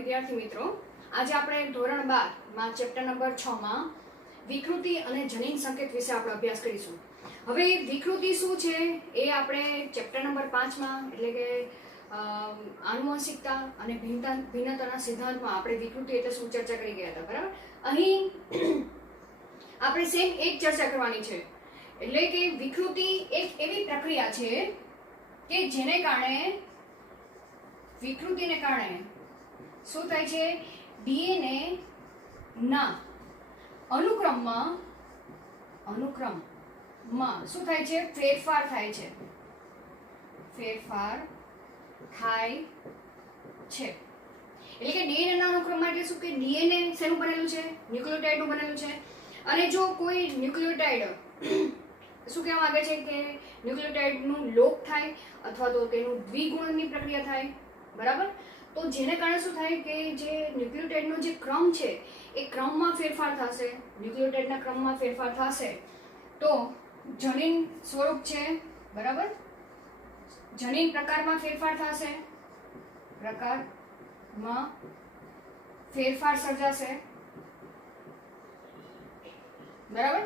વિદ્યાર્થી મિત્રો, આજે આપણે ધોરણ 12 માં ચેપ્ટર નંબર 6 માં વિકૃતિ અને જનીન સંકેત વિશે આપણે અભ્યાસ કરીશું. હવે વિકૃતિ શું છે એ આપણે ચેપ્ટર નંબર 5 માં એટલે કે આનુવંશિકતા અને ભિન્નતાના સિદ્ધાંતમાં આપણે વિકૃતિ એટલે શું ચર્ચા કરી ગયા હતા. બરાબર, અહીં આપણે સેમ એક ચર્ચા કરવાની છે. એટલે કે વિકૃતિ એક એવી પ્રક્રિયા છે કે જેને કારણે વિકૃતિને કારણે શું થાય છે, ડીએનએ ના અનુક્રમમાં શું થાય છે, ફેરફાર થાય છે. એટલે કે ડીએનએ ના અનુક્રમમાં એટલે શું કે ડીએનએ શેનું બનેલું છે, ન્યુક્લિયોટાઇડનું બનેલું છે. અને જો કોઈ ન્યુક્લિયોટાઇડ શું કહેવા માંગે છે કે ન્યુક્લિયોટાઇડનું લોપ થાય અથવા તો તેનું દ્વિગુણનની પ્રક્રિયા થાય. બરાબર, તો જેને કારણે શું થાય કે જે ન્યુક્લિયોટાઇડનો જે ક્રમ છે એ ક્રમમાં ફેરફાર થશે. ન્યુક્લિયોટાઇડના ક્રમમાં ફેરફાર થશે તો જનીન સ્વરૂપ છે. બરાબર, જનીન પ્રકારમાં ફેરફાર થશે, પ્રકારમાં ફેરફાર સર્જાશે. બરાબર,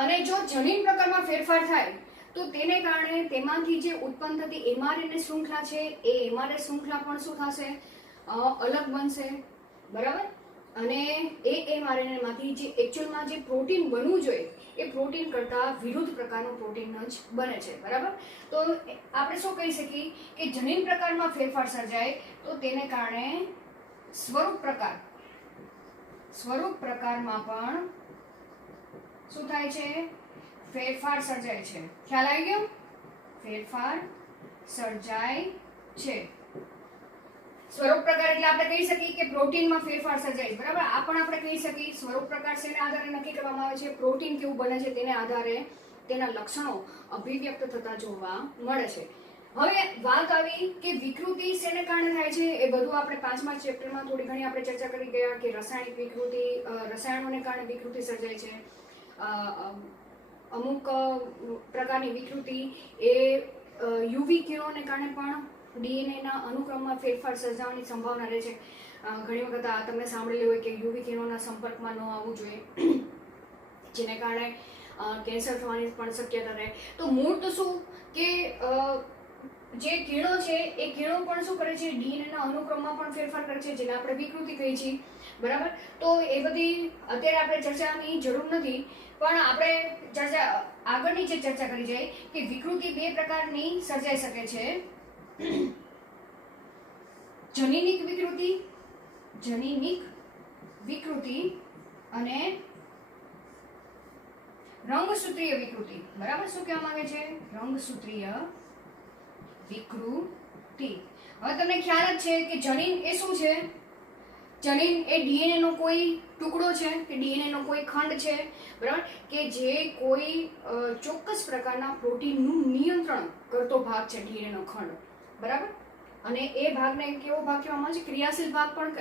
અને જો જનીન પ્રકારમાં ફેરફાર થાય તો તેને કારણે તેમાંથી જે ઉત્પન્ન થતી એમઆરએનએ શૃંખલા છે એ એમઆરએનએ શૃંખલા પણ શું થશે, અલગ બનશે. બરાબર, અને એ એમઆરએનએ માંથી જે એકચ્યુઅલમાં જે પ્રોટીન બનવું જોઈએ એ પ્રોટીન કરતાં વિરુદ્ધ પ્રકારનું પ્રોટીન જ બને છે. બરાબર, તો આપણે શું કહી શકીએ કે જનીન પ્રકારમાં ફેરફાર સર્જાય તો તેને કારણે સ્વરૂપ પ્રકારમાં પણ શું થાય છે, ફેરફાર સર્જાય છે. ખ્યાલ આવી ગયો, ફેરફાર સર્જાય છે. સ્વરૂપ પ્રકાર એટલે આપણે કહી શકીએ કે પ્રોટીનમાં ફેરફાર સર્જાય. બરાબર, આ પણ આપણે કહી શકીએ સ્વરૂપ પ્રકાર શેના આધારે નક્કી કરવામાં આવે છે, પ્રોટીન કેવું બને છે તેને આધારે તેના લક્ષણો અભિવ્યક્ત થતા જોવા મળે છે. હવે વાત આવી કે વિકૃતિ શેને કારણે થાય છે એ બધું આપણે 5મા ચેપ્ટરમાં થોડી ઘણી આપણે ચર્ચા કરી ગયા કે રાસાયણિક વિકૃતિ, રસાયણોને કારણે વિકૃતિ સર્જાય છે. અમુક પ્રકારની વિકૃતિ એ યુવી કિરણોને કારણે પણ ડીએનએ ના અનુક્રમમાં ફેરફાર સર્જાવાની સંભાવના રહે છે. ઘણી વખત આ તમે સાંભળેલું હોય કે યુવી કિરણોના સંપર્કમાં ન આવવું જોઈએ, જેને કારણે કેન્સર થવાની પણ શક્યતા રહે. તો મૂળ તો શું કે જે કિરણો છે એ કિરણો પણ શું કરે છે, ડીએનએ ના અનુક્રમમાં પણ ફેરફાર કરે છે, જેને આપણે વિકૃતિ કહીએ છીએ. બરાબર, તો એ બધી અત્યારે આપણે ચર્ચાની જરૂર નથી, પણ આપણે આગળની જે ચર્ચા કરી જાય કે વિકૃતિ બે પ્રકારની સર્જાઈ શકે છે. જનીનિક વિકૃતિ અને રંગસૂત્રીય વિકૃતિ. બરાબર, શું કહેવા માંગે છે, રંગસૂત્રીય વિકૃતિ. હવે તમને ખ્યાલ જ છે કે જનીન એ શું છે, જનીન એ ડીએનએ નો કોઈ ટુકડો છે કે ડીએનએ નો કોઈ ખંડ છે. બરાબર, કે જે કોઈ ચોક્કસ પ્રકારના પ્રોટીનનું નિયંત્રણ કરતો ભાગ છે, ડીએનએ નો ખંડ. બરાબર, અને એ ભાગને કેવો ભાગ કહેવામાં આવે છે, ક્રિયાશીલ ભાગ પણ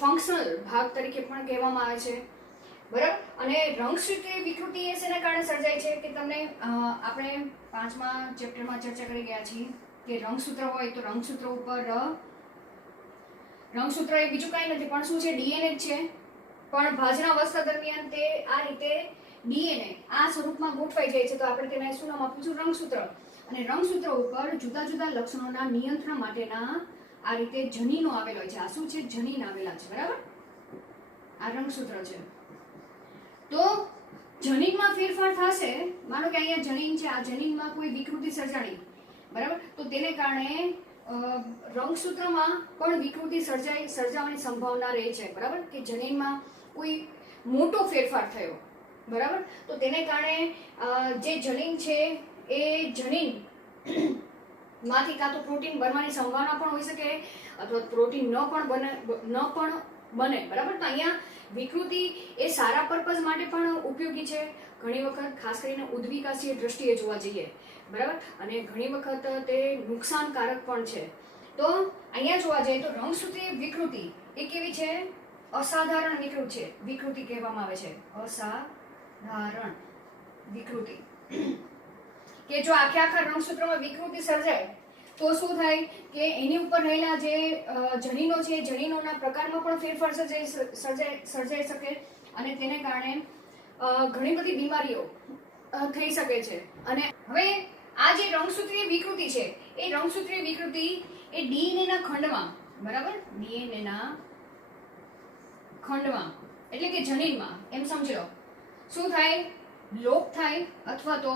ફંક્શનલ ભાગ તરીકે પણ કહેવામાં આવે છે. બરાબર, અને રંગસૂત્રીય વિકૃતિ એ શેના કારણે સર્જાય છે કે તમને આપણે 5મા ચેપ્ટરમાં ચર્ચા કરી ગયા છીએ કે રંગસૂત્ર હોય તો રંગસૂત્ર ઉપર રંગસૂત્ર એ બીજું કાંઈ નથી પણ શું છે, ડીએનએ જ છે. પણ ભાજના અવસ્થા દરમિયાન તે આ રીતે ડીએનએ આ સ્વરૂપમાં ગોઠવાઈ જાય છે તો આપણે તેને શું નામ આપીશું, રંગસૂત્ર. અને રંગસૂત્ર ઉપર જુદા જુદા લક્ષણોના નિયંત્રણ માટેના આ રીતે જનીનો આવેલા હોય છે. આ શું છે, જનીન આવેલા છે. બરાબર, આ રંગસૂત્ર છે. તો જનીનમાં ફેરફાર થશે, માનો કે અહીંયા જનીન છે, આ જનીનમાં કોઈ વિકૃતિ સર્જાણી. બરાબર, તો તેને કારણે રંગસૂત્રમાં પણ વિકૃતિ સર્જાવાની સંભાવના રહે છે. બરાબર, કે જનીનમાં કોઈ મોટો ફેરફાર થયો. બરાબર, તો તેને કારણે જે જનીન છે એ જનીન માંથી કાં તો પ્રોટીન બનવાની સંભાવના પણ હોઈ શકે અથવા પ્રોટીન ન પણ બને. બરાબર, તો અહીંયા વિકૃતિ એ સારા પર્પઝ માટે પણ ઉપયોગી છે. ઘણી વખત ખાસ કરીને ઉદ્વિકાસીય દ્રષ્ટિએ જોવા જઈએ. બરાબર, અને ઘણી વખત તે નુકસાનકારક પણ છે. તો અહીંયા જોવા જઈએ તો રંગસૂત્રીય વિકૃતિ એ કેવી છે, અસાધારણ વિકૃતિ કહેવામાં આવે છે. અસાધારણ વિકૃતિ કે જો આખા રંગસૂત્રમાં વિકૃતિ સર્જાય તો શું થાય કે એની ઉપર રહેલા જે જનીનો છે, જનીનોના પ્રકારમાં પણ ફેરફાર સર્જાઈ શકે અને તેને કારણે ઘણી બધી બીમારીઓ થઈ શકે છે. અને હવે આ જે રંગસૂત્રીય વિકૃતિ છે એ રંગસૂત્રીય વિકૃતિ એ ડીએનએ ના ખંડમાં, બરાબર, ડીએનએ ના ખંડમાં એટલે કે જનીનમાં એમ સમજી લો, શું થાય, લોપ થાય અથવા તો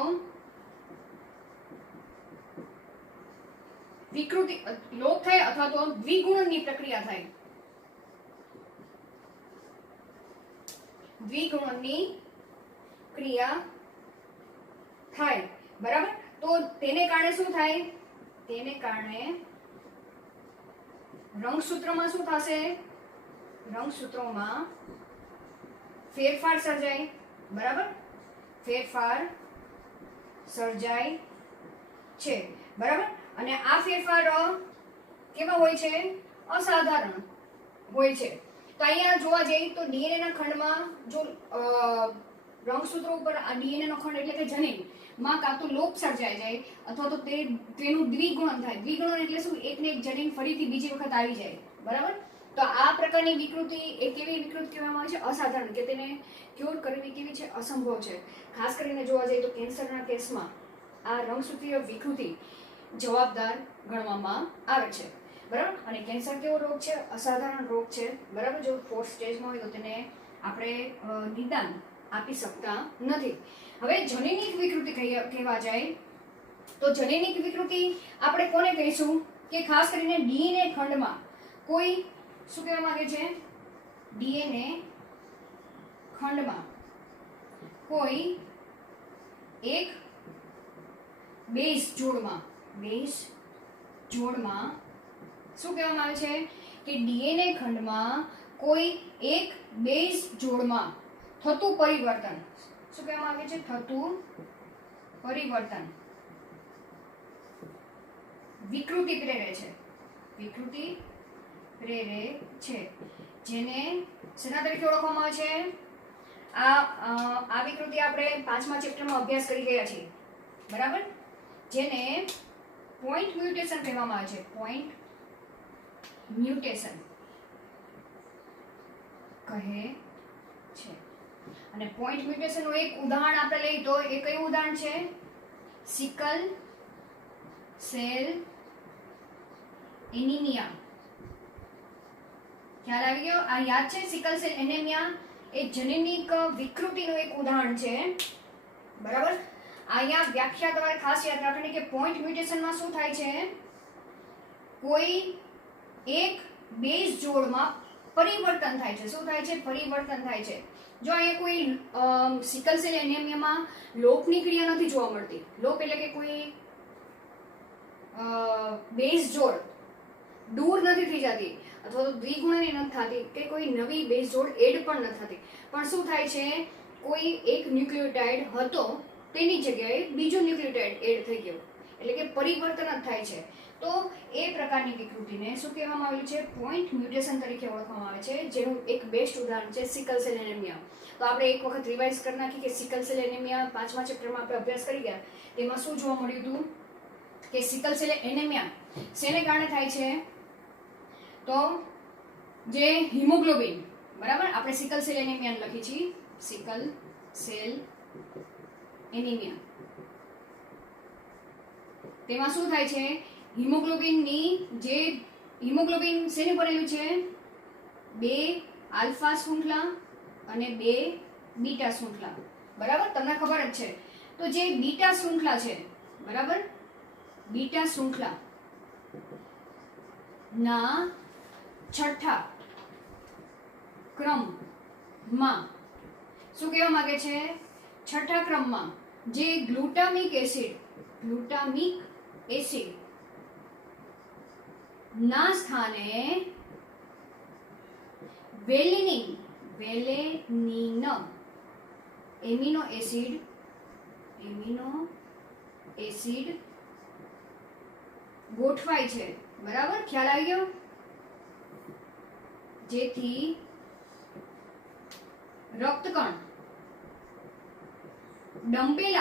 વિકૃતિ, લોપ થાય અથવા તો દ્વિગુણનની પ્રક્રિયા થાય. દ્વિગુણનની ક્રિયા થાય, બરાબર. તો તેને કારણે શું થાય, તેને કારણે રંગસૂત્રમાં શું થશે, રંગસૂત્રોમાં ફેરફાર સર્જાય, બરાબર, ફેરફાર સર્જાય છે, બરાબર. અને આ ફેરફાર કેવા હોય છે, અસાધારણ હોય છે. તો અહીંયા જોવા જઈએ તો ડીએનએ ના ખંડમાં જો રંગસૂત્રો ઉપર આ ડીએનએ નો ખંડ એટલે કે જનીન માં કાં તો લોપ સર્જાઈ જાય અથવા તો તેનું દ્વિગુણન થાય. દ્વિગુણન એટલે શું, એકને એક જનીન ફરીથી બીજી વખત આવી જાય, બરાબર. તો આ પ્રકારની વિકૃતિ એ કેવી વિકૃતિ કહેવામાં આવે છે, અસાધારણ, કે તેને ક્યોર કરવી કેવી છે, અસંભવ છે. ખાસ કરીને જોવા જઈએ તો કેન્સરના કેસમાં આ રંગસૂત્રીય વિકૃતિ જવાબદાર ગણવામાં આવે છે, બરાબર. અને કેન્સર કેવો રોગ છે, અસાધારણ રોગ છે, બરાબર. જો ફોર્થ સ્ટેજમાં હોય તો તેને આપણે નિદાન આપી શકતા નથી. હવે જનીનિક વિકૃતિ કહેવા જાય તો જનીનિક વિકૃતિ આપણે કોને કહીશું કે ખાસ કરીને ડીએનએ ખંડમાં કોઈ, શું કહેવા માંગે છે, ડીએનએ ખંડમાં કોઈ એક બેઝ જોડમાં શું કહેવામાં આવે છે કે ડીએનએ ખંડમાં કોઈ એક બેઝ જોડમાં થતું પરિવર્તન, શું કહેવામાં આવે છે, થતું પરિવર્તન વિકૃતિ પ્રેરે છે, વિકૃતિ પ્રેરે છે, જેને શેના તરીકે ઓળખવામાં આવે છે. આ વિકૃતિ આપણે 5મા ચેપ્ટરમાં અભ્યાસ કરી ગયા છીએ, બરાબર, જેને પોઈન્ટ મ્યુટેશન કહેવામાં આવે છે. પોઈન્ટ મ્યુટેશન કહે છે. અને પોઈન્ટ મ્યુટેશનનું એક ઉદાહરણ આપણે લઈએ તો એ કયું ઉદાહરણ છે, સિકલ સેલ એનિમિયા. ખ્યાલ આવી ગયો, આ યાદ છે, સિકલ સેલ એનિમિયા એ જનીનિક વિકૃતિનું એક ઉદાહરણ છે, બરાબર. અહીંયા વ્યાખ્યા તમારે ખાસ યાદ રાખવાની કે પોઈન્ટ મ્યુટેશનમાં શું થાય છે, કોઈ એક બેઝ જોડમાં પરિવર્તન થાય છે. શું થાય છે, પરિવર્તન થાય છે. જો અહીંયા કોઈ સિકલ સેલ એનિમિયામાં લોપની ક્રિયા નથી જોવા મળતી. લોપ એટલે કે કોઈ બેઝ જોડ દૂર નથી થઈ જતી અથવા તો દ્વિગુણની નથી થતી કે કોઈ નવી બેઝ જોડ એડ પણ નથી થતી, પણ શું થાય છે, કોઈ એક ન્યુક્લિયોટાઇડ હતો તેની જગ્યાએ બીજો ન્યુક્લિયોટાઇડ એડ થઈ ગયો, એટલે કે પરિવર્તન જ થાય છે. તો એ પ્રકારની વિકૃતિને શું કહેવામાં આવ્યું છે, પોઈન્ટ મ્યુટેશન તરીકે ઓળખવામાં આવે છે, જેનું એક બેસ્ટ ઉદાહરણ છે સિકલ સેલ એનિમિયા. તો આપણે એક વખત રિવાઇઝ કરી નાખી કે સિકલ સેલ એનિમિયા 5મા ચેપ્ટરમાં આપણે અભ્યાસ કરી ગયા, તેમાં શું જોવા મળ્યું હતું કે સિકલ સેલ એનિમિયા શેને કારણે થાય છે, તો જે હિમોગ્લોબિન, બરાબર, આપણે સિકલ સેલ એનિમિયા લખી છીએ, સિકલ સેલ એનિમિયા. તેમાં શું થાય છે, હિમોગ્લોબિન શેનું બનેલું છે, 2 આલ્ફા શૃંખલા અને 2 બીટા શૃંખલા, બરાબર, તમને ખબર જ છે. તો જે બીટા શૃંખલા છે, બરાબર, બીટા શૃંખલા ના છઠ્ઠા ક્રમમાં શું કહેવા માંગે છે, છઠ્ઠા ક્રમમાં જે ગ્લુટામિક એસિડ ના સ્થાને વેલિનિન એમિનો એસિડ ગોઠવાય છે, બરાબર. ખ્યાલ આવી ગયો, જેથી રક્તકણ ડમ્બેલ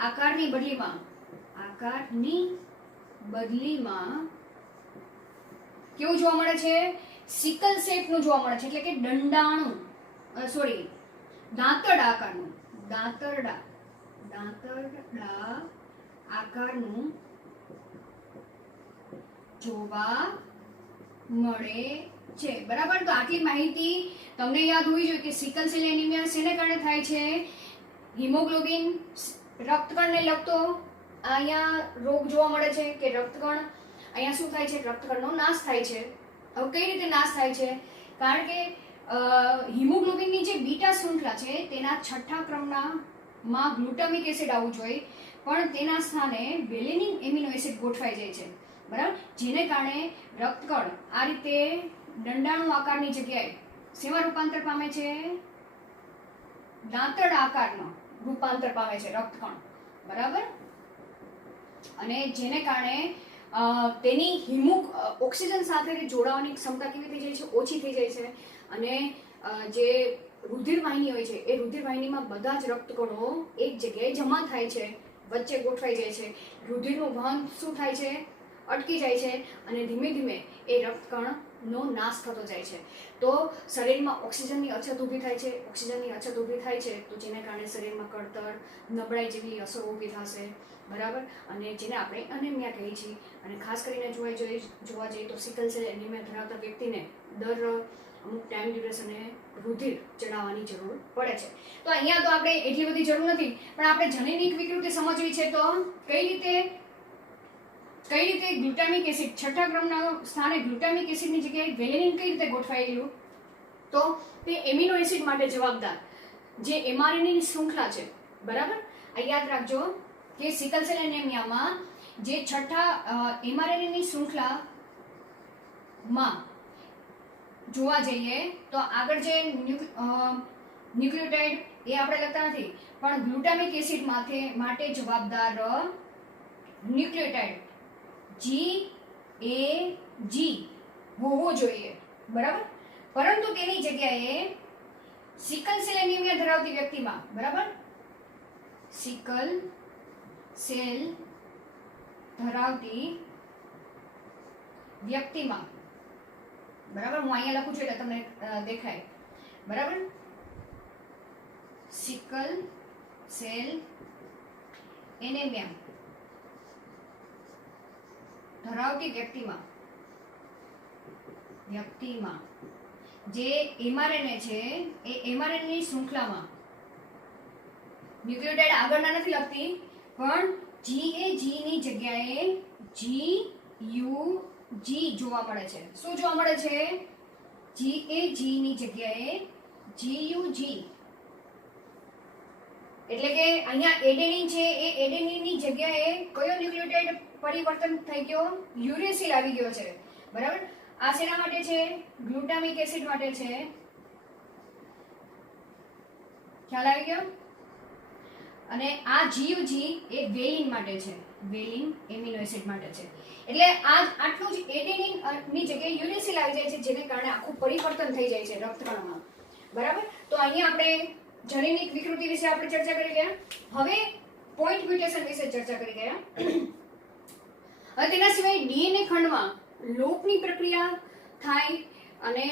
આકારની બદલીમાં આકારની બદલીમાં કેવું જોવા મળે છે? સિકલ શેપનું જોવા મળે છે, એટલે કે દંડાણું, સોરી, દાંતરડા આકારનું, દાંતરડા આકારનું જોવા મળે છે. બરાબર. તો આટલી માહિતી તમને યાદ હોવી જોઈએ કે સિકલ સેલ એનિમિયા શેને કારણે થાય છે? હિમોગ્લોબિન રક્તકણને લગતો અહીંયા રોગ જોવા મળે છે કે રક્તકણ અહીંયા શું થાય છે? રક્તકણનો નાશ થાય છે. હવે કઈ રીતે નાશ થાય છે? કારણ કે હિમોગ્લોબિનની જે બીટા શૃંખલા છે તેના છઠ્ઠા ક્રમમાં ગ્લુટામિક એસિડ આવવું જોઈએ, પણ તેના સ્થાને વેલિનિન એમિનો એસિડ ગોઠવાઈ જાય છે. બરાબર. જેને કારણે રક્તકણ આ રીતે દંડાણુ આકારની જગ્યાએ શેમાં રૂપાંતર પામે છે? દાંતરડા આકારનો રૂપાંતર પામે છે રક્તકણ. બરાબર. અને જેને કારણે તેની ઓક્સિજન સાથે જોડાવાની ક્ષમતા કેવી થઈ જાય છે? ઓછી થઈ જાય છે. અને જે રુધિર વાહિની હોય છે એ રુધિર વાહિનીમાં બધા જ રક્તકણો એક જગ્યાએ જમા થાય છે, વચ્ચે ગોઠવાઈ જાય છે. રુધિરનું વહન શું થાય છે? અટકી જાય છે અને ધીમે ધીમે એ રક્તકણનો નાશ થતો જાય છે. તો શરીરમાં ઓક્સિજનની અછત ઊભી થાય છે. ઓક્સિજનની અછત ઊભી થાય છે તો જેને કારણે શરીરમાં કળતર, નબળાઈ જેવી અસરો ઊભી થશે. બરાબર. અને જેને આપણે અનેમિયા કહીએ છીએ. અને ખાસ કરીને જોવા જઈએ તો સિકલ સેલ એનિમિયા ધરાવતા વ્યક્તિને દર અમુક ટાઈમ ડ્યુરેશને રુધિર ચડાવવાની જરૂર પડે છે. તો અહીંયા તો આપણે એટલી બધી જરૂર નથી, પણ આપણે જનીનિક વિકૃતિ સમજવી છે તો કઈ રીતે ગ્લુટામિક એસિડ છઠ્ઠા ક્રમના સ્થાને ગ્લુટામિક એસિડની જગ્યાએ વેલિનિન કઈ રીતે ગોઠવાયેલું? તો તે એમિનો એસિડ માટે જવાબદાર જે એમઆરએનએ ની શૃંખલા છે. બરાબર. આ યાદ રાખજો કે સિકલ સેલ એનિમિયામાં જે છઠ્ઠા એમઆરએનએ ની શૃંખલામાં જોવા જઈએ તો આગળ જે ન્યુક્લિયોટાઇડ એ આપણે લખતા નથી, પણ ગ્લુટામિક એસિડ માટે જવાબદાર ન્યુક્લિયોટાઇડ GAG હોવો જોઈએ. બરાબર. પરંતુ તેની જગ્યાએ સિકલ સેલ એનિમિયા ધરાવતી વ્યક્તિમાં, બરાબર, સિકલ સેલ ધરાવતી વ્યક્તિમાં, બરાબર, હું અહીંયા લખું છું એટલે તમને દેખાય. બરાબર. સિકલ સેલ એનિમિયા ધરાવતી વ્યક્તિમાં જે એમઆરએનએ છે એ એમઆરએનએ ની શૃંખલામાં ન્યુક્લિયોટાઇડ આગળના નથી લખતી, પણ GAG ની જગ્યાએ GUG જોવા મળે છે. શું જોવા મળે છે? GAG ની જગ્યાએ GUG. એટલે કે અહીંયા એડેનિન છે એ એડેનિન ની જગ્યાએ કયો ન્યુક્લિયોટાઇડ પરિવર્તન થઈ ગયો? યુરેસિલ આવી ગયો છે. બરાબર. આ શેના માટે છે? ગ્લુટામિક એસિડ માટે છે. ખ્યાલ આવી ગયો? અને આ GUG એ વેલિન માટે છે, વેલિન એમિનો એસિડ માટે છે. એટલે આટલું જ એડેનિન ની જગ્યાએ યુરેસિલ આવી જાય છે, જેને કારણે આખું પરિવર્તન થઈ જાય છે રક્તકણમાં. બરાબર. તો અહીંયા આપણે જનીનિક વિકૃતિ વિશે આપણે ચર્ચા કરી ગયા. હવે પોઈન્ટ મ્યુટેશન વિશે ચર્ચા કરી ગયા. હવે તેના સિવાય ડીએનએ ખંડમાં લોપની પ્રક્રિયા થાય અને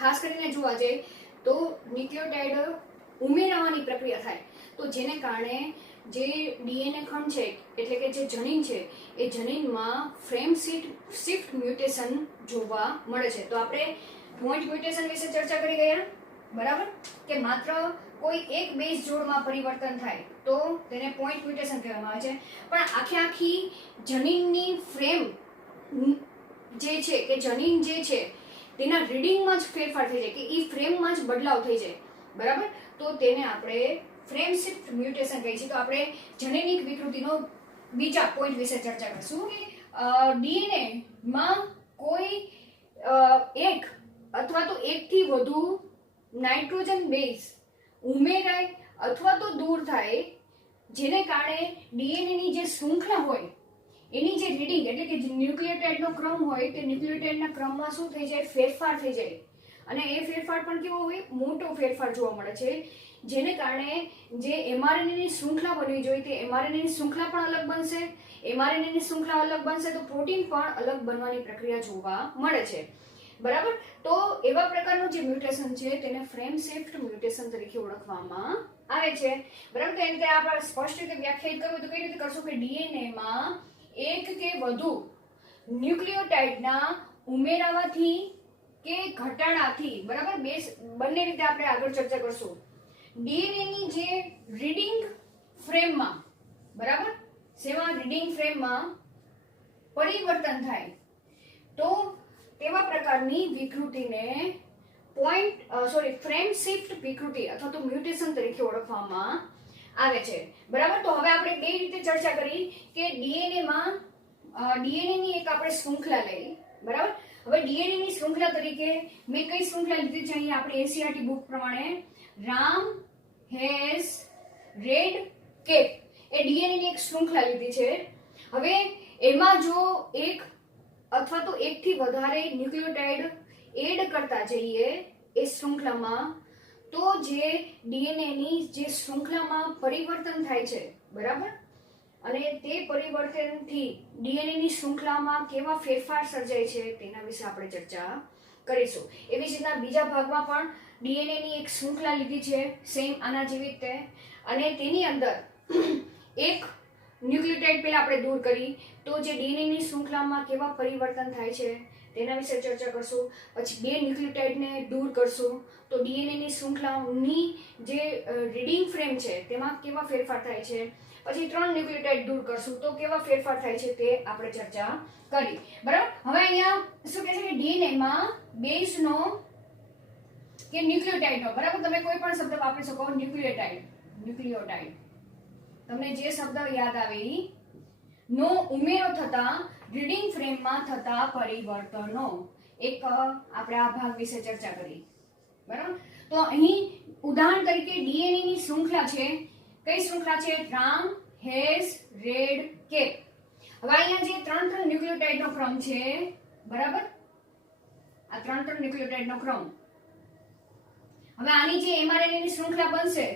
ખાસ કરીને જોવા જઈએ તો ન્યુક્લિયોટાઇડ ઉમેરાવાની પ્રક્રિયા થાય, તો જેને કારણે જે ડીએનએ ખંડ છે એટલે કે જે જનીન છે એ જનીનમાં ફ્રેમ શિફ્ટ મ્યુટેશન જોવા મળે છે. તો આપણે પોઈન્ટ મ્યુટેશન વિશે ચર્ચા કરી ગયા. બરાબર. કે માત્ર કોઈ એક બેઝ જોડમાં પરિવર્તન થાય તો તેને પોઈન્ટ મ્યુટેશન કહેવામાં આવે છે. પણ આખી જનીનની ફ્રેમ જે છે કે જનીન જે છે તેના રીડિંગમાં જ ફેરફાર થઈ જાય કે એ ફ્રેમમાં જ બદલાવ થઈ જાય. બરાબર. તો તેને આપણે ફ્રેમ શિફ્ટ મ્યુટેશન કહીએ છીએ. તો આપણે જનીનિક વિકૃતિનો બીજા પોઈન્ટ વિશે ચર્ચા કરીશું કે ડીએનએ માં કોઈ એક અથવા તો એકથી વધુ નાઇટ્રોજન બેઝ ઉમેરાય અથવા તો દૂર થાય, જેને કારણે ડીએનએ ની જે શૃંખલા હોય એની જે રીડિંગ એટલે કે ન્યુક્લિયોટાઇડનો ક્રમ હોય તે ન્યુક્લિયોટાઇડના ક્રમમાં શું થઈ જાય? ફેરફાર થઈ જાય અને એ ફેરફાર પણ કેવો હોય, મોટો ફેરફાર જોવા મળે છે, જેને કારણે જે mRNA ની શૃંખલા બનવી જોઈએ તે mRNA ની શૃંખલા પણ અલગ બનશે. mRNA ની શૃંખલા અલગ બનશે તો પ્રોટીન પણ અલગ બનવાની પ્રક્રિયા જોવા મળે છે. બરાબર. તો એવા પ્રકારનું જે મ્યુટેશન છે તેને ફ્રેમ શિફ્ટ મ્યુટેશન તરીકે ઓળખવામાં આવે છે. બરાબર. તો એને આપણે સ્પષ્ટ રીતે વ્યાખ્યાયિત કરવું તો કઈ રીતે કરશું કે ડીએનએ માં એક કે વધુ ન્યુક્લિયોટાઇડના ઉમેરાવાથી કે ઘટાડાથી, બરાબર, બંને રીતે આપણે આગળ ચર્ચા કરશું. ડીએનએ ની જે રીડિંગ ફ્રેમમાં, બરાબર, સેમાં રીડિંગ ફ્રેમમાં પરિવર્તન થાય તો તેવા પ્રકારની વિકૃતિને ફ્રેમ શિફ્ટ વિકૃતિ અથવા તો મ્યુટેશન તરીકે ઓળખવામાં આવે છે. બરાબર. તો હવે આપણે બે રીતે ચર્ચા કરી કે ડીએનએ ની એક આપણે શૃંખલા લઈ. બરાબર. હવે ડીએનએ ની શૃંખલા તરીકે મેં કઈ શૃંખલા લીધી છે અહીંયા આપણે એનસીઈઆરટી બુક પ્રમાણે રામ હેઝ રેડ કેપ એ ડીએનએ ની એક શૃંખલા લીધી છે. હવે એમાં જો એક અથવા તો એકથી વધારે ન્યુક્લિયોટાઇડ એડ કરતા જઈએ એ શૃંખલામાં તો જે ડીએનએ ની જે શૃંખલામાં પરિવર્તન થાય છે, બરાબર, અને તે પરિવર્તનથી ડીએનએ ની શૃંખલામાં કેવા ફેરફાર સર્જાય છે તેના વિશે આપણે ચર્ચા કરીશું. એવી જ રીતના બીજા ભાગમાં પણ ડીએનએ ની એક શૃંખલા લીધી છે સેમ આના જેવી રીતે, અને તેની અંદર એક ન્યુક્લિયોટાઇડ પહેલા આપણે દૂર કરી તો જે ડીએનએ ની શૃંખલામાં કેવા પરિવર્તન થાય છે તેના વિશે ચર્ચા કરશું. પછી બે ન્યુક્લિયોટાઇડને દૂર કરશું તો ડીએનએ ની શૃંખલાની જે રીડિંગ ફ્રેમ છે તેમાં કેવા ફેરફાર થાય છે. પછી 3 ન્યુક્લિયોટાઇડ દૂર કરશું તો કેવા ફેરફાર થાય છે તે આપણે ચર્ચા કરી. બરાબર. હવે અહીંયા શું કહે છે કે ડીએનએ માં બેઝનો કે ન્યુક્લિયોટાઇડનો, બરાબર, તમે કોઈ પણ શબ્દ વાપરી શકો, ન્યુક્લિયોટાઇડ તમને જે શબ્દ યાદ આવે નો ઉમેરો થતા રીડિંગ ફ્રેમમાં થતા પરિવર્તનો એક આપણે આ ભાગ વિશે ચર્ચા કરી. બરાબર. તો અહીં ઉદાહરણ તરીકે ડીએનએ ની શૃંખલા છે. કઈ શૃંખલા છે? Ram has red cap. હવે અહીંયા જે 3 ન્યુક્લિયોટાઇડનો ક્રમ છે, બરાબર, આ 3 ન્યુક્લિયોટાઇડનો ક્રમ. હવે આની જે mRNA ની શૃંખલા બનશે,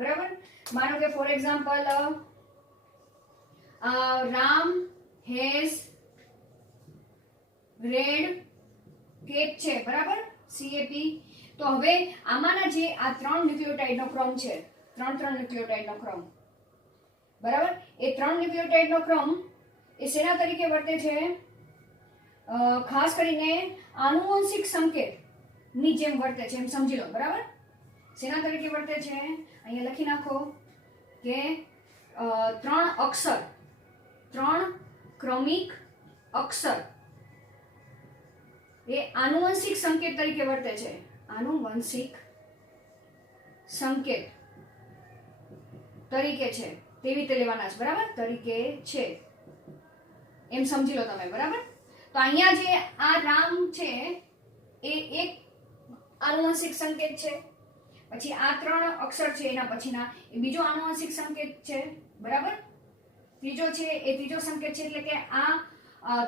બરાબર, માનો કે for example Ram has red cap છે, બરાબર, CAP. તો હવે આમાંના જે આ 3 ન્યુક્લિયોટાઇડનો ક્રમ છે, 3 ન્યુક્લિયોટાઇડનો ક્રમ, બરાબર, એ 3 ન્યુક્લિયોટાઇડનો ક્રમ એ શેના તરીકે વર્તે છે? ખાસ કરીને આનુવંશિક સંકેતની જેમ વર્તે છે, એમ સમજી લો. બરાબર. શેના તરીકે વર્તે છે? અહીંયા લખી નાખો કે 3 અક્ષર, 3 ક્રમિક અક્ષર એ આનુવંશિક સંકેત તરીકે વર્તે છે. આનુવંશિક સંકેત તરીકે છે તેવી રીતે લેવાના છે, બરાબર, તરીકે છે એમ સમજી લો તમે. બરાબર. તો અહીંયા જે આ રામ છે એ એક આનુવંશિક સંકેત છે, પછી આ 3 અક્ષર છે એના પછીના એ બીજો આનુવંશિક સંકેત છે, બરાબર, ત્રીજો છે એ ત્રીજો સંકેત છે. એટલે કે આ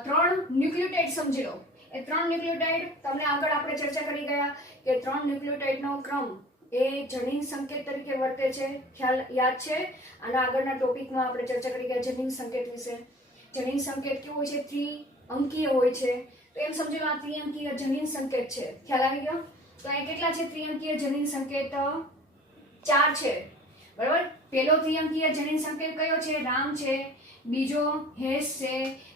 3 ન્યુક્લિયોટાઇડ સમજી લો. એ 3 ન્યુક્લિયોટાઇડ તમને આગળ આપણે ચર્ચા કરી ગયા કે 3 ન્યુક્લિયોટાઇડનો ક્રમ એ જનીન સંકેત તરીકે વર્તે છે. ખ્યાલ યાદ છે? આના આગળના ટોપિકમાં આપણે ચર્ચા કરી ગયા જનીન સંકેત વિશે. જનીન સંકેત કેવો હોય છે? 3 અંકીય હોય છે. તો એમ સમજી લો આ 3 અંકીય જનીન સંકેત છે. ખ્યાલ આવી ગયો? તો અહીં કેટલા છે 3 અંકીય જનીન સંકેત? 4 છે. બરાબર. પહેલો 3 અંકીય જનીન સંકેત કયો છે? રામ છે, બીજો હેઝ છે,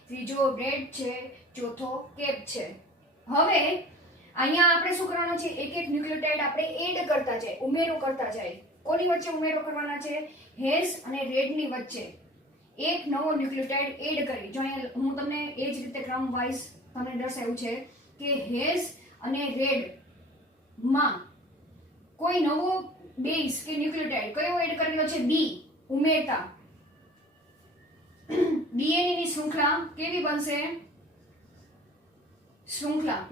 ત્રીજો રેડ છે, ચોથો કેપ છે. હવે અહીંયા આપણે શું કરવાનું છે? એક એક ન્યુક્લિયોટાઇડ આપણે એડ કરતા જાય, ઉમેરો કરતા જાય. કોની વચ્ચે ઉમેરો કરવાના છે? હેઝ અને રેડની વચ્ચે એક નવો ન્યુક્લિયોટાઇડ એડ કરી. જો અહીંયા હું તમને એ જ રીતે ક્રમ વાઇઝ તમને દર્શાવ્યું છે કે હેઝ અને રેડ માં કોઈ નવો બેઝ કે ન્યુક્લિયોટાઇડ કયો એડ કરેલો છે? બી ઉમેરતા ડીએનએ ની શૃંખલા કેવી બનશે? શૃંખલા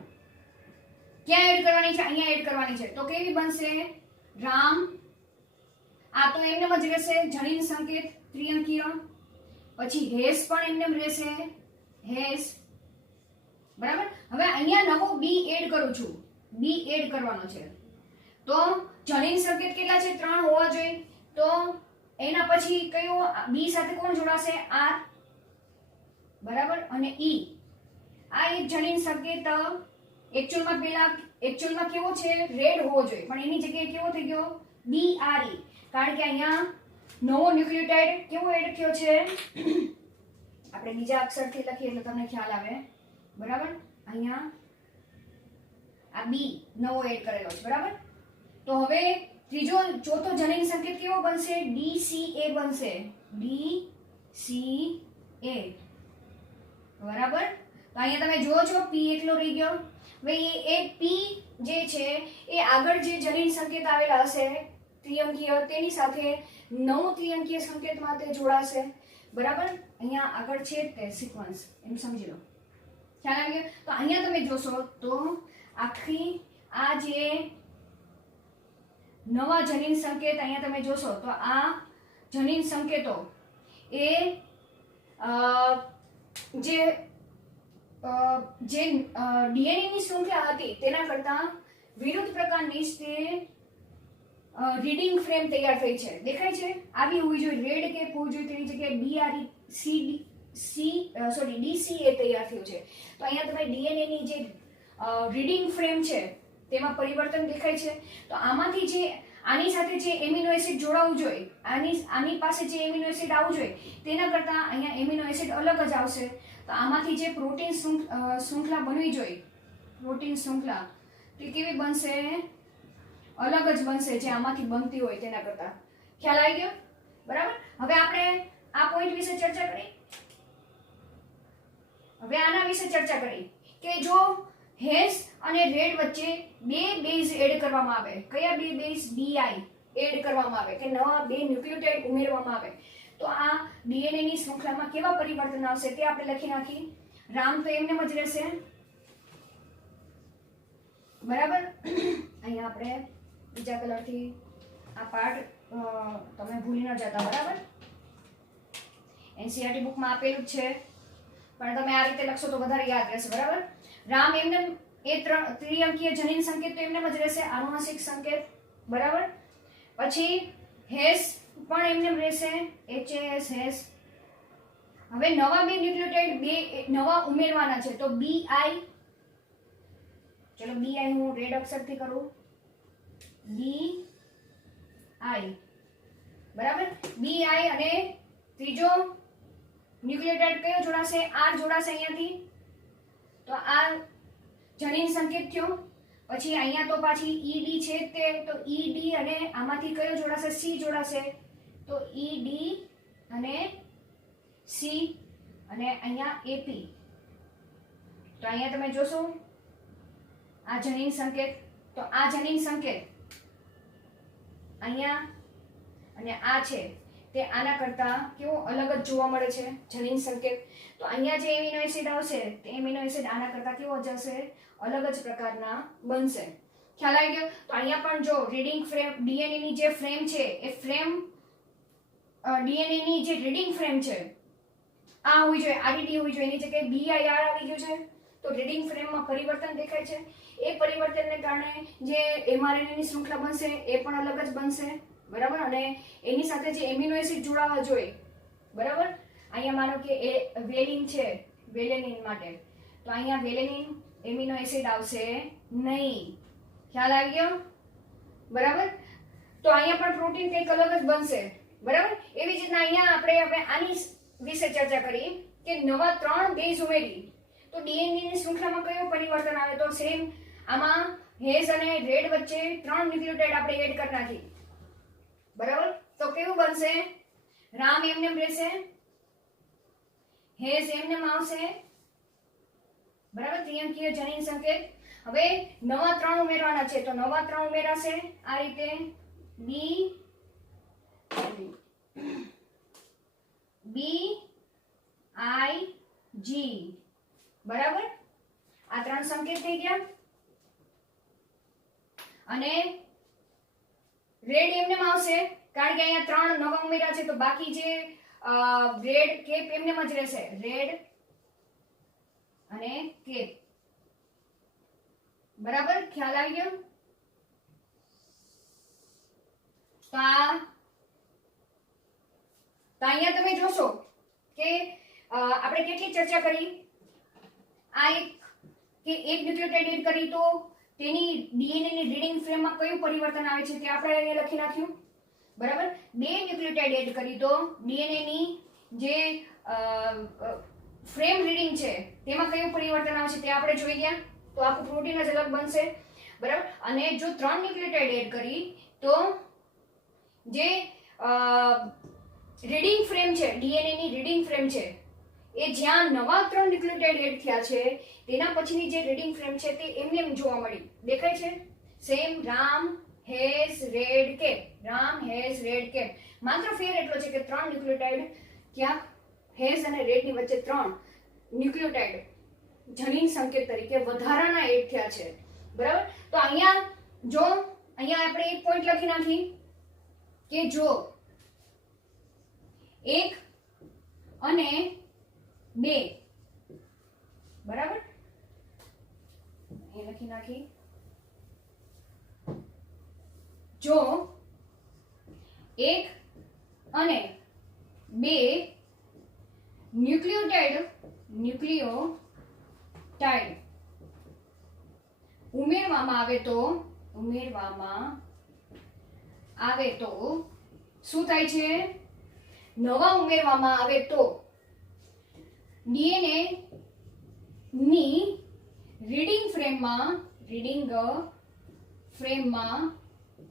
ક્યાં એડ કરવાની છે? અહીંયા એડ કરવાની છે. તો કેવી બનશે? રામ, આ તો એમનેમ જ રહેશે જનીન સંકેત ત્રિઅંકીય. પછી હેઝ પણ એમનેમ રહેશે, હેઝ, બરાબર. હવે અહીંયા નવો બી એડ કરું છું, બી એડ કરવાનો છે. તો જનીન સંકેત કેટલા છે? 3 હોવા જોઈએ. તો એના પછી કયો બી સાથે કોણ જોડાશે? આર, બરાબર, અને ઈ. આ એક જનીન સંકેત એકચ્યુઅલમાં કેવો છે? રેડ હોવો જોઈએ, પણ એની જગ્યાએ કેવો થઈ ગયો? B R E. કારણ કે અહીંયા નવો ન્યુક્લિયોટાઇડ કેવો એડ થયો છે? આપણે બીજા અક્ષરથી લખીએ એટલે તમને ખ્યાલ આવે, બરાબર. અહીંયા આ બી નવો એડ કરેલો છે, બરાબર. તો હવે ચોથો જનીન સંકેત કેવો બનશે? DCA બનશે. DCA, બરાબર. તો અહીંયા તમે જુઓ છો પી એકલો રહી ગયો. હવે એ પી જે છે એ આગળ જે જનીન સંકેત આવેલા હશે ત્રિઅંકીય, તેની સાથે 9 ત્રિઅંકીય સંકેતમાં તે જોડાશે, બરાબર. અહીંયા આગળ છે તે સિક્વન્સ, એમ સમજી લો. ખ્યાલ આવી ગયો? તો અહીંયા તમે જોશો તો આખી આ જે નવા જનીન સંકેત અહીંયા તમે જોશો તો આ જનીન સંકેતો એ જે ડીએનએ ની શૃંખલા હતી તેના કરતા વિરુદ્ધ પ્રકારની તે રીડિંગ ફ્રેમ તૈયાર થઈ છે. દેખાય છે? આવી હોવી જોઈએ, રેડ કેપ હોવી જોઈએ, તેની જગ્યાએ DCA તૈયાર થયું છે. તો અહીંયા તમે ડીએનએ ની જે રીડિંગ ફ્રેમ છે તેમાં પરિવર્તન દેખાય છે. તો આમાંથી જે આની સાથે જે એમિનો એસિડ જોડાવવું જોઈએ, આની પાસે જે એમિનો એસિડ આવવું જોઈએ તેના કરતા અહીંયા એમિનો એસિડ અલગ જ આવશે. તો આમાંથી જે પ્રોટીન શૃંખલા બનવી જોઈએ, પ્રોટીન શૃંખલા તે કેવી બનશે? અલગ જ બનશે જે આમાંથી બનતી હોય તેના કરતા. ખ્યાલ આવી ગયો? બરાબર. હવે આપણે આ પોઈન્ટ વિશે ચર્ચા કરી. હવે આના વિશે ચર્ચા કરી કે જો હેસ અને રેડ વચ્ચે બે બેઝ એડ કરવામાં આવે, કયા બે બેઝ? બીઆઈ એડ કરવામાં આવે, કે નવા બે ન્યુક્લિયોટાઇડ ઉમેરવામાં આવે, તો આ ડીએનએ ની શૃંખલામાં કેવા પરિવર્તન આવશે તે આપણે લખી નાખી. રામ તો એમને જ રહેશે, બરાબર. અહીંયા આપણે બીજા કલરથી આ પાર્ટ તમે ભૂલી ન જતા, બરાબર. એનસીઈઆરટી બુકમાં આપેલું જ છે, પણ તમે આ રીતે લખશો તો વધારે યાદ રહેશે, બરાબર. રામ એમને એ ત્રિઅંકીય જનીન સંકેત તો એમને જ રહેશે, આનુવંશિક સંકેત, બરાબર. પછી હેસ પણ એમને રહેશે, HAS હેસ. હવે નવા બે ન્યુક્લિયોટાઇડ બે નવા ઉમેરવાના છે, તો BI, ચલો BI હું રેડ અક્ષરથી કરું, BI, બરાબર. BI અને ત્રીજો ન્યુક્લિયોટાઇડ કયો જોડાશે? R જોડાશે અહીંયાથી. તો આ જનીન સંકેત થયો. પછી અહીંયા તો પાછી ED છે તે, તો ED અને આમાંથી કયો જોડાશે? C જોડાશે. તો ED અને C, અને અહીંયા AP. તો અહીંયા તમે જોશો આ જનીન સંકેત, તો આ જનીન સંકેત અહીંયા અને આ છે તે આના કરતા કેવો અલગ જ જોવા મળે છે જનીન સંકેત. તો અહીંયા જે એમિનો એસિડ આવશે તે એમિનો એસિડ આના કરતા કેવો જશે? અલગ જ પ્રકારના બનશે. ખ્યાલ આવી ગયો? તો અહીંયા પણ જો રીડિંગ ફ્રેમ, ડીએનએ ની જે ફ્રેમ છે એ ફ્રેમ, ડીએનએ ની જે રીડિંગ ફ્રેમ છે આ હોવી જોઈએ, આરડી હોવી જોઈએ, એની જગ્યાએ BIR આવી ગયું છે. તો રીડિંગ ફ્રેમમાં પરિવર્તન દેખાય છે. એ પરિવર્તનને કારણે જે mRNA ની શૃંખલા બનશે એ પણ અલગ જ બનશે, બરાબર. અને એની સાથે જે એમિનો એસિડ જોડાવા જોઈએ, બરાબર. અહીંયા માનો કે એ વેલિન છે, વેલેનિન માટે, તો અહીંયા વેલેનિન એમિનો એસિડ આવશે નહીં. ખ્યાલ આવી ગયો? બરાબર. તો અહીંયા પણ પ્રોટીન કંઈક અલગ જ બનશે, બરાબર. એવી જ રીતના અહીંયા આપણે હવે આની વિશે ચર્ચા કરી કે નવા 3 બેઝ ઉમેરી તો ડીએનએ ની શૃંખલામાં કયો પરિવર્તન આવે? તો સેમ આમાં હેઝ અને રેડ વચ્ચે 3 ન્યુક્લિયોટાઇડ આપણે એડ કરી નાખી, બરાબર. તો કેવું બનશે? રામ એમને રહેશે, હેઝ એમને આવશે, બરાબર. ત્રિઅંકીય જનીન સંકેત. હવે નવા 3 ઉમેરવાના છે, તો નવા 3 ઉમેરાશે આ રીતે BIG, બરાબર. આ 3 સંકેત થઈ ગયા. અને રેડ એમને આવશે કારણ કે અહીંયા 3 નવા ઉમેર્યા છે, તો બાકી જે રેડ કેપ એમને જ રહેશે, રેડ અને કેપ, બરાબર. ખ્યાલ આવી ગયો? તો અહીંયા તમે જોશો કે આપણે કેટલી ચર્ચા કરી. આ એક ન્યુક્લિયોટાઇડ એડ કરી તો તેની ડીએનએ ની રીડિંગ ફ્રેમમાં કયું પરિવર્તન આવે છે તે આપણે અહીંયા લખી નાખ્યું. બરાબર. 2 ન્યુક્લિયોટાઇડ એડ કરી તો ડીએનએ ની જે ફ્રેમ રીડિંગ છે તેમાં કયું પરિવર્તન આવશે તે આપણે જોઈ ગયા. તો આખું પ્રોટીન જ અલગ બનશે. બરાબર. અને જો 3 ન્યુક્લિયોટાઇડ એડ કરી તો જે રીડિંગ ફ્રેમ છે, ડીએનએ ની રીડિંગ ફ્રેમ છે, એ જ્યાં નવા 3 ન્યુક્લિયોટાઇડ એડ થયા છે તેના પછીની જે રીડિંગ ફ્રેમ છે તે એમને એમ જોવા મળી. દેખાય છે? Same Ram has red cap, Ram has red cap. માત્ર ફેર એટલો છે કે 3 ન્યુક્લિયોટાઇડ ક્યાંક હેઝ અને રેડ ની વચ્ચે 3 ન્યુક્લિયોટાઇડ જનીન સંકેત તરીકે વધારાના એડ થયા છે. બરાબર. તો અહીંયા આપણે એક પોઈન્ટ લખી નાખી કે જો 1 અને 2, બરાબર, એ લખી નાખી. જો 1 અને 2 ન્યુક્લિયોટાઇડ ઉમેરવામાં આવે તો શું થાય છે? નવા ઉમેરવામાં આવે તો ડીએનએ ની રીડિંગ ફ્રેમમાં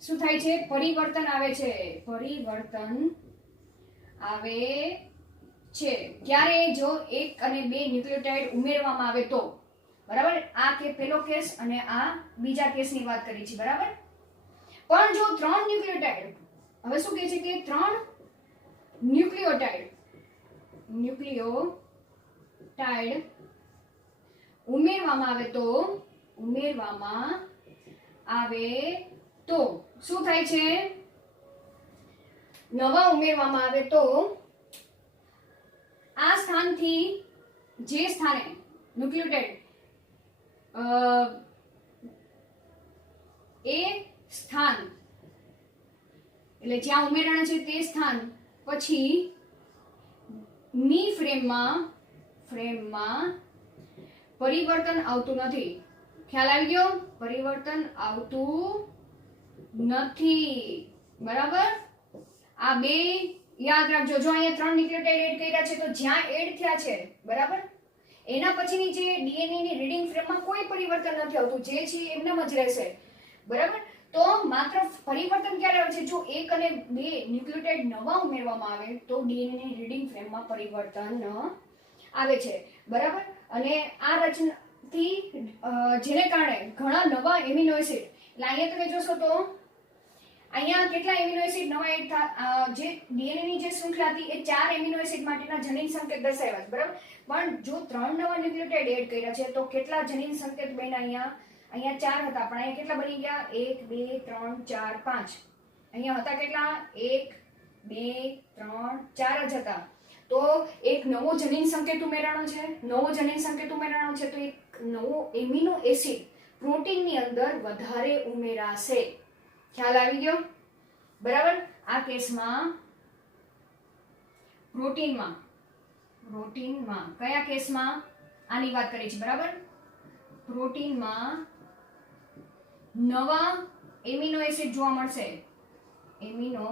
શું થાય છે? પરિવર્તન આવે છે. ક્યારે? જો 1 અને 2 ન્યુક્લિયોટાઇડ ઉમેરવામાં આવે તો. બરાબર. આ કે પેલો કેસ અને આ બીજા કેસની વાત કરી છે. બરાબર. પણ જો 3 ન્યુક્લિયોટાઇડ, હવે શું કહે છે કે 3 ન્યુક્લિયોટાઇડ ઉમેરવામાં આવે તો શું થાય છે? નવા ઉમેરવામાં આવે તો આ સ્થાનથી જે સ્થાને ન્યુક્લિયોટાઇડ એ સ્થાન એટલે જ્યાં ઉમેરાણા છે તે સ્થાન પછી ની ફ્રેમમાં પરિવર્તન આવતું નથી. ખ્યાલ આવી ગયો? પરિવર્તન આવતું નથી. બરાબર. આ બે યાદ રાખજો. જો અહીંયા 3 ન્યુક્લિયોટાઇડ એડ કર્યા છે તો જ્યાં એડ થયા છે, બરાબર, એના પછીની જે ડીએનએ ની રીડિંગ ફ્રેમમાં કોઈ પરિવર્તન નથી આવતું. જે છે એમનેમ જ રહેશે. બરાબર. તો માત્ર પરિવર્તન ક્યારે આવે છે? જો 1 અને 2 ન્યુક્લિયોટાઇડ નવા ઉમેરવામાં આવે તો ડીએનએ ની રીડિંગ ફ્રેમમાં પરિવર્તન આવે છે. બરાબર. અને આ રચનાથી જેને કારણે ઘણા નવા એમિનો એસિડ, એટલે અહીંયા તમે જોશો તો અહીંયા કેટલા એમિનો એસિડ નવા એડ જે ડીએનએ ની જે શૃંખલા હતી એ 4 એમિનો એસિડ માટેના જનીન સંકેત દર્શાવ્યા છે. બરાબર. પણ જો 3 નવા ન્યુક્લિયોટાઇડ એડ કર્યા છે તો કેટલા જનીન સંકેત બન્યા? અહીંયા 4 હતા, પણ અહીંયા કેટલા બની ગયા? 1 2 3 4 5. અહીંયા હતા કેટલા? 1 2 3 4 જ હતા. તો એક નવો જનીન સંકેત ઉમેરાણો છે. તો એક નવો એમિનો એસિડ પ્રોટીનની અંદર વધારે ઉમેરાશે. ખ્યાલ આવી ગયો? બરાબર. આ કેસમાં પ્રોટીનમાં કયા કેસમાં આની વાત કરી છે? બરાબર. પ્રોટીનમાં નવા એમિનો એસિડ જોવા મળશે. એમિનો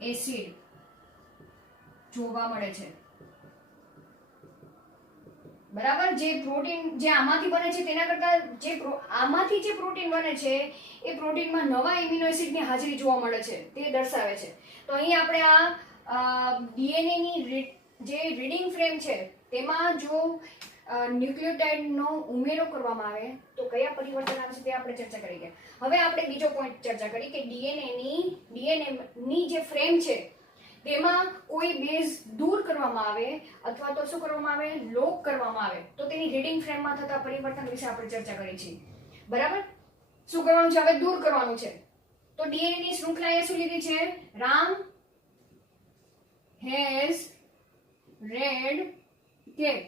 એસિડ જોવા મળે છે. બરાબર. જે પ્રોટીન જે આમાંથી બને છે તેના કરતા આમાંથી જે પ્રોટીન બને છે એ પ્રોટીનમાં નવા એમિનો એસિડની હાજરી જોવા મળે છે તે દર્શાવે છે. તો અહીં આપણે આ ડીએનએ ની જે રીડિંગ ફ્રેમ છે તેમાં જો ન્યુક્લિયોટાઇડનો ઉમેરો કરવામાં આવે તો કયા પરિવર્તન આવે છે તે આપણે ચર્ચા કરી ગયા. હવે આપણે બીજો પોઈન્ટ ચર્ચા કરી કે ડીએનએ ની જે ફ્રેમ છે તેમાં કોઈ બેઝ દૂર કરવામાં આવે અથવા તો શું કરવામાં આવે? લોક કરવામાં આવે તો તેની રીડિંગ ફ્રેમમાં થતા પરિવર્તન વિશે આપણે ચર્ચા કરી છે. બરાબર. શું કરવાનું છે? હવે દૂર કરવાનું છે. તો ડીએનએ ની શૃંખલાએ શું લીધી છે? Ram has red cap.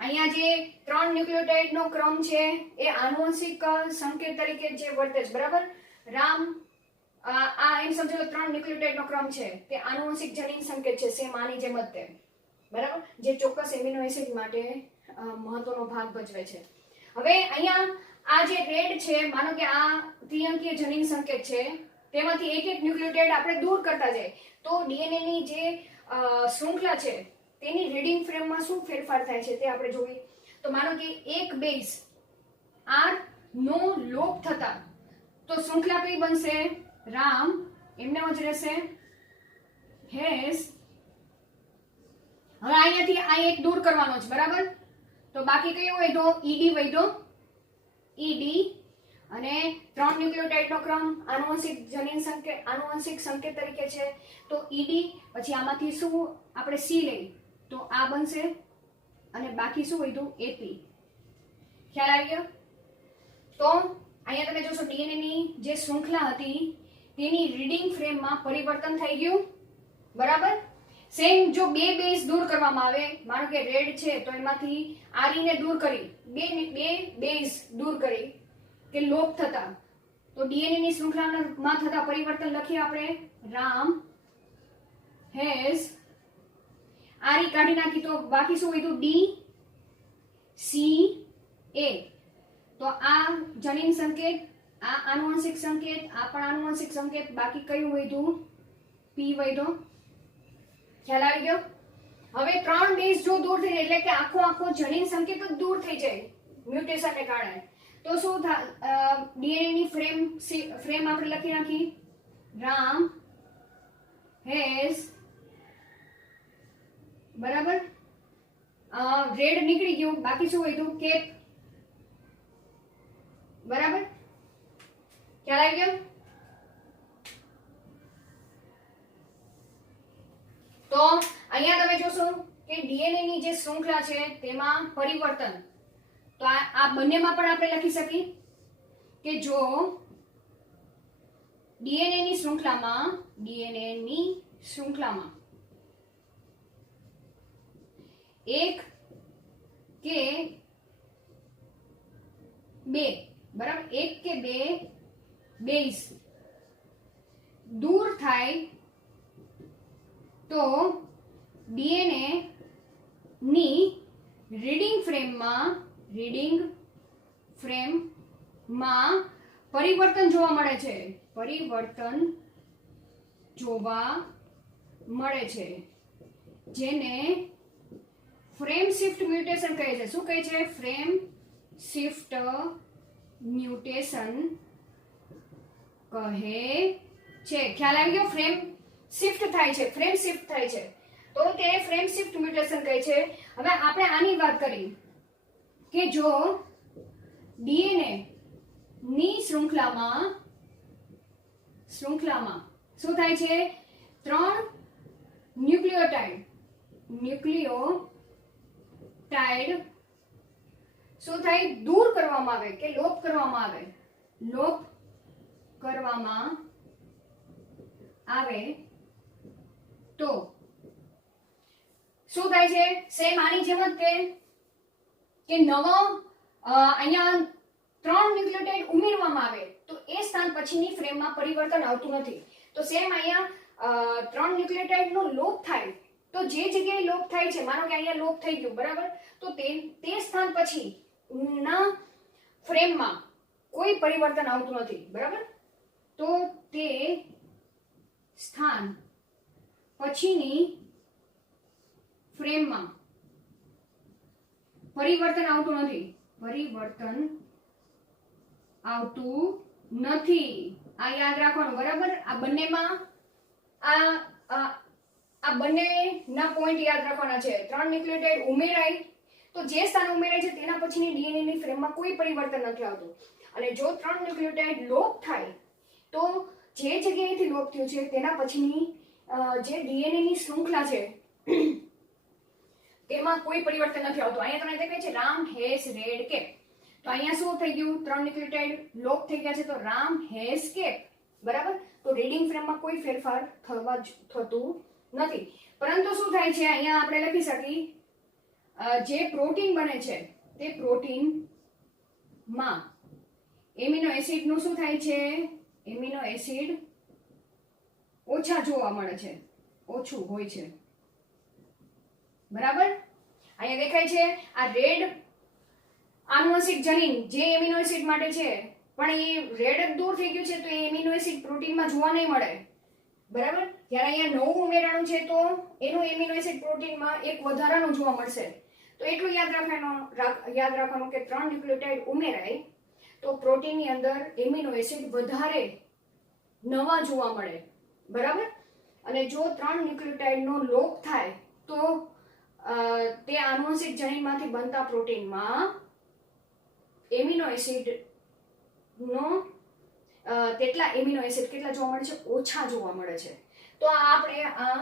અહીંયા જે 3 ન્યુક્લિયોટાઇડ નો ક્રમ છે એ આનુવંશિક સંકેત તરીકે જે વર્તે છે, બરાબર. રામ આ એમ સમજો 3 ન્યુક્લિયોટાઇડ નો ક્રમ છે તે આનુવંશિક જનીન સંકેત છે, સેમ આની જેમ જ તે, બરાબર, જે ચોક્કસ એમિનો એસિડ માટે મહત્વનો ભાગ ભજવે છે. હવે અહીંયા આ જે રેડ છે, માનો કે આ ત્રિઅંકીય જનીન સંકેત છે, તેમાંથી એક એક ન્યુક્લિયોટાઇડ આપણે દૂર કરતા જાય તો ડીએનએ ની જે શૃંખલા છે તેની રીડિંગ ફ્રેમમાં શું ફેરફાર થાય છે તે આપણે જોઈએ. તો માનો કે એક બેઝ આર નો લોપ થતા તો શૃંખલા કઈ બનશે? રામ એમને જ રહેશે, હેસ. હવે અહીંયાથી આ એક દૂર કરવાનો છે, બરાબર. તો બાકી કયો વધ્યો? ઈડી વધ્યો, ઈડી. અને 3 ન્યુક્લિયોટાઇડ નો ક્રમ આનુવંશિક સંકેત તરીકે છે, તો ઈડી. પછી આમાંથી શું આપણે સી લઈ તો આ બનશે, અને બાકી શું વધ્યું? એપી. ખ્યાલ આવી ગયો? તો અહીંયા તમે જોશો ડીએનએ ની જે શૃંખલા હતી તેની રીડિંગ ફ્રેમમાં પરિવર્તન થઈ ગયું, બરાબર. સેમ જો બે બેઝ દૂર કરવામાં આવે, માનો કે રેડ છે તો એમાંથી આરઈ ને દૂર કરી, બે બેઝ દૂર કરી કે લોપ થતા, તો ડીએનએ ની શૃંખલામાં થતા પરિવર્તન લખીએ આપણે, રામ હેઝ. આરઈ કાઢી નાખી તો બાકી શું વધ્યું? ડી સી એ. તો આ જનીન સંકેત, આ આનુવંશિક સંકેત, આ પણ આનુવંશિક સંકેત, બાકી કયું વધ્યું? પી વધ્યો. ખ્યાલ આવી ગયો? હવે 3 બેઝ જો દૂર થઈ જાય એટલે કે આખો જનીન સંકેત જ દૂર થઈ જાય મ્યુટેશનને કારણે, તો શું થાય? ડીએનએ ની ફ્રેમ આપણે લખી નાખી, રામ હેઝ, બરાબર. રેડ નીકળી ગયું, બાકી શું વધ્યું? કેપ, બરાબર. ખ્યાલ આવી ગયો? તો અહીંયા તમે જોશો કે ડીએનએ ની જે શૃંખલા છે તેમાં પરિવર્તન, તો આ બંનેમાં પણ આપણે લખી શકીએ કે જો ડીએનએ ની શૃંખલામાં એક કે બે, બરાબર, એક કે બે બેઝ દૂર થાય તો ડીએનએ ની રીડિંગ ફ્રેમમાં પરિવર્તન જોવા મળે છે, જેને ફ્રેમ શિફ્ટ મ્યુટેશન કહે છે. શું કહે છે? ફ્રેમ શિફ્ટ મ્યુટેશન કહે છે. ખ્યાલ આવી ગયો? ફ્રેમ શિફ્ટ થાય છે તો તે ફ્રેમ શિફ્ટ મ્યુટેશન કહે છે. હવે આપણે આની વાત કરી કે જો ડીએનએ ની શૃંખલામાં શું થાય છે? 3 ન્યુક્લિયોટાઇડ શું થાય? દૂર કરવામાં આવે કે લોપ કરવામાં આવે તો શું થાય છે? સેમ આની જેમ જ કે નવો અહીંયા 3 ન્યુક્લિયોટાઇડ ઉમેરવામાં આવે તો એ સ્થાન પછીની ફ્રેમમાં પરિવર્તન આવતું નથી. તો સેમ અહીંયા 3 ન્યુક્લિયોટાઇડ નો લોપ થાય તો જે જગ્યાએ લોપ થાય છે, માનો કે અહીંયા લોપ થઈ ગયું, બરાબર, તો તે સ્થાન પછી ના ફ્રેમમાં કોઈ પરિવર્તન આવતું નથી, બરાબર. તો તે સ્થાન પછીની ફ્રેમમાં પરિવર્તન આવતું નથી. આ યાદ રાખવાનું, બરાબર. આ બંનેમાં આ બંનેના પોઈન્ટ યાદ રાખવાના છે. 3 ન્યુક્લિયોટાઇડ ઉમેરાય તો જે સ્થાન ઉમેરાય છે તેના પછીની ડીએનએ ની ફ્રેમમાં કોઈ પરિવર્તન નથી આવતું, અને જો 3 ન્યુક્લિયોટાઇડ લોપ થાય તો જે જગ્યાએથી લોપ થયું છે તેના પછીની જે ડીએનએ ની શૃંખલા છે તેમાં કોઈ પરિવર્તન નથી આવતું. અહીંયા તમને દેખાય છે રામ હેઝ રેડ કેપ. તો અહીંયા શું થઈ ગયું? 3 ન્યુક્લિયોટાઇડ લોપ થઈ ગયા છે તો રામ હેઝ કેપ, બરાબર. તો રીડિંગ ફ્રેમમાં કોઈ ફેરફાર થતું નથી. પરંતુ શું થાય છે? અહીંયા આપણે લખી શકીએ જે પ્રોટીન બને છે તે પ્રોટીનમાં એમિનો એસિડનું શું થાય છે? એમિનો એસિડ ઓછા જોવા મળે છે, ઓછું હોય છે, બરાબર. અહીંયા દેખાય છે આ રેડ આનુવંશિક જનીન જે એમિનો એસિડ માટે છે, પણ એ રેડ જ દૂર થઈ ગયું છે, તો એ એમિનો એસિડ પ્રોટીનમાં જોવા નહીં મળે, બરાબર. જ્યારે અહીંયા નવું ઉમેરાણું છે તો એનું એમિનો એસિડ પ્રોટીનમાં એક વધારાનું જોવા મળશે. તો એટલું યાદ રાખવાનું કે 3 ન્યુક્લિયોટાઇડ ઉમેરાય તો પ્રોટીનની અંદર એમિનો એસિડ વધારે નવા જોવા મળે, બરાબર. અને જો 3 ન્યુક્લિયોટાઇડનો લોપ થાય તો તે આનુવંશિક જનીનમાંથી બનતા પ્રોટીનમાં એમિનો એસિડનો તેટલા એમિનો એસિડ કેટલા જોવા મળે છે? ઓછા જોવા મળે છે. તો આપણે આ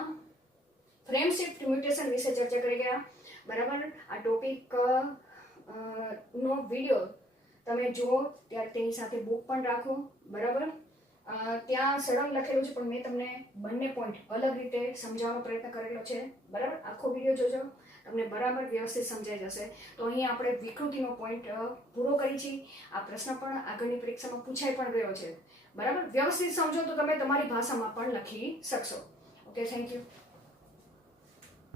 ફ્રેમ શિફ્ટ મ્યુટેશન વિશે ચર્ચા કરી ગયા, બરાબર. આ ટોપિક નો વિડીયો તમે જુઓ ત્યારે તેની સાથે બુક પણ રાખો, બરાબર. ત્યાં સળંગ લખેલું છે પણ મેં તમને બંને પોઈન્ટ અલગ રીતે સમજાવવાનો પ્રયત્ન કરેલો છે, બરાબર. આખો વિડીયો જોજો, તમને બરાબર વ્યવસ્થિત સમજાઈ જશે. તો અહીં આપણે વિકૃતિનો પોઈન્ટ પૂરો કરી છે. આ પ્રશ્ન પણ આગળની પરીક્ષામાં પૂછાઈ પણ ગયો છે, બરાબર. વ્યવસ્થિત સમજો તો તમે તમારી ભાષામાં પણ લખી શકશો. Okay, thank you.